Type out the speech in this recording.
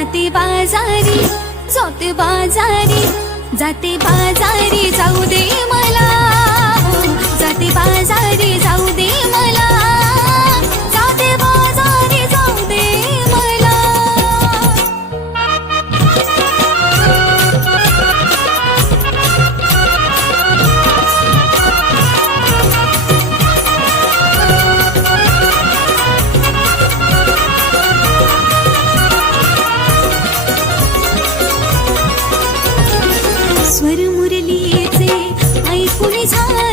जाते बाजारी जाते बाजारी जाऊ दे मला, जाते बाजारी जाऊ दे मला, जाते बाजारी जाऊ दे मला. स्वर मुरलीचे ऐकून झाले